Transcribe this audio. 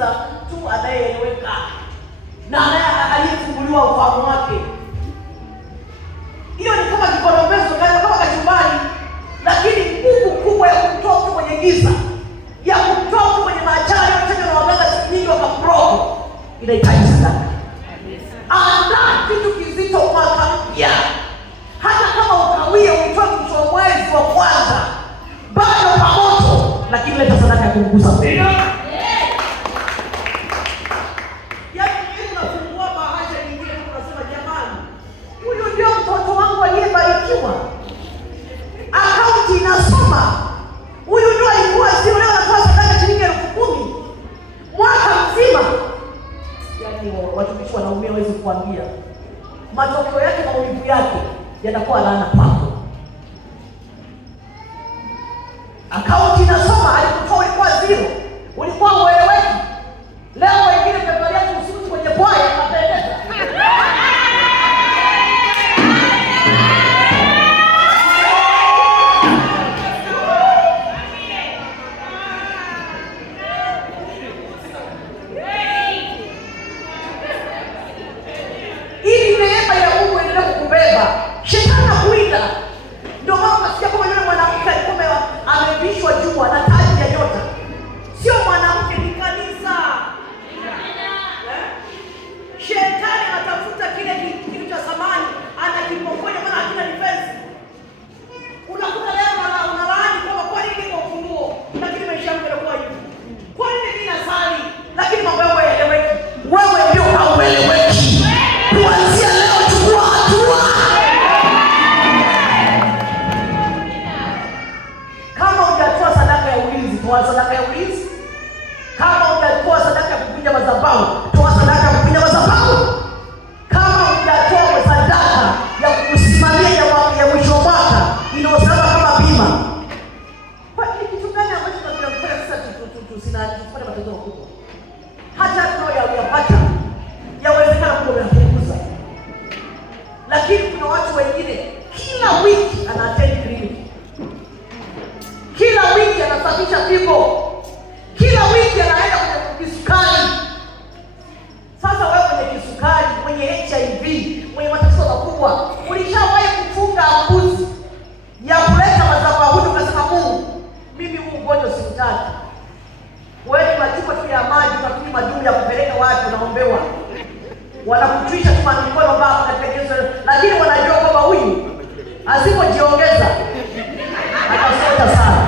kumwingiza mtu anayeeleweka na aliyefunguliwa ufahamu wake. Hiyo ni kama kikolombezo, kama kachumbari, lakini nguvu kubwa ya kumtoa mtu kwenye giza, ya kumtoa mtu kwenye maachari yote na waganga siku nyingi wakaprogo, inahitaji sadaka. Andaa kitu kizito mwaka mpya. Hata kama ukawia uitoe mwisho wa mwezi wa kwanza, bado pamoto, lakini leta sadaka ya kumgusa Mungu. Yaani unafungua bahasha nyingine unasema jamani, huyu ndio mtoto wangu aliyebarikiwa. Akaunti inasoma. Huyu ndio alikuwa sio leo anatoa sadaka shilingi 10,000 mwaka mzima. Yaani watumishi wanaumia, hawezi kuambia. Matokeo yake na maumivu yake yanakuwa laana kwako. Akaunti inasoma, alikutoa ulikuwa 0. Ulikuwa ueleweki. Leo wengine pepalia usiku kwenye bwaya unapendeza. Ili neema ya Mungu endelee kukubeba. Shetani anakuita. Ndio maana unasikia kama yule mwanamke alikuwa amevishwa jua na taji ya nyota. Sio mwanamke, ni kanisa. Shetani anatafuta kile kitu cha samani, anakipokonya maana hakina defense. Unakuta leo unalaani kwa nini kwa ufunguo, lakini maisha yako yanakuwa hivi. Kwa nini mimi nasali, lakini mambo yako hayaeleweki. Wewe ndio haueleweki. Kuanzia leo chukua hatua. Kama hujatoa sadaka ya ulinzi, toa sadaka ya ulinzi. Kama hujatoa sadaka ya kupinda madhabahu, toa sadaka ya kupinda madhabahu. Kama hujatoa sadaka ya kusimamia ya mwisho wa mwaka inayosimama kama bima. Kwa kitu gani ambacho tunafanya sasa tupate matatizo makubwa? Hata tunayapata yawezekana kupunguza. Lakini kuna watu wengine kila wiki ana attend clinic. Kila wiki anasafisha figo. Kila wiki anaenda kwenye kisukari. Sasa wewe kwenye kisukari, kwenye HIV, kwenye matatizo makubwa, ulishawahi kufunga mbuzi ya kuleta madhabahuni ukasema Mungu, mimi huu ugonjwa sikutaki. Wewe machupa tu ya maji utakunywa madumu ya kupeleka watu unaombewa. Wanakutwisha tu mikono baba katika Yesu, lakini wanajua kwamba huyu asipojiongeza atasota sana.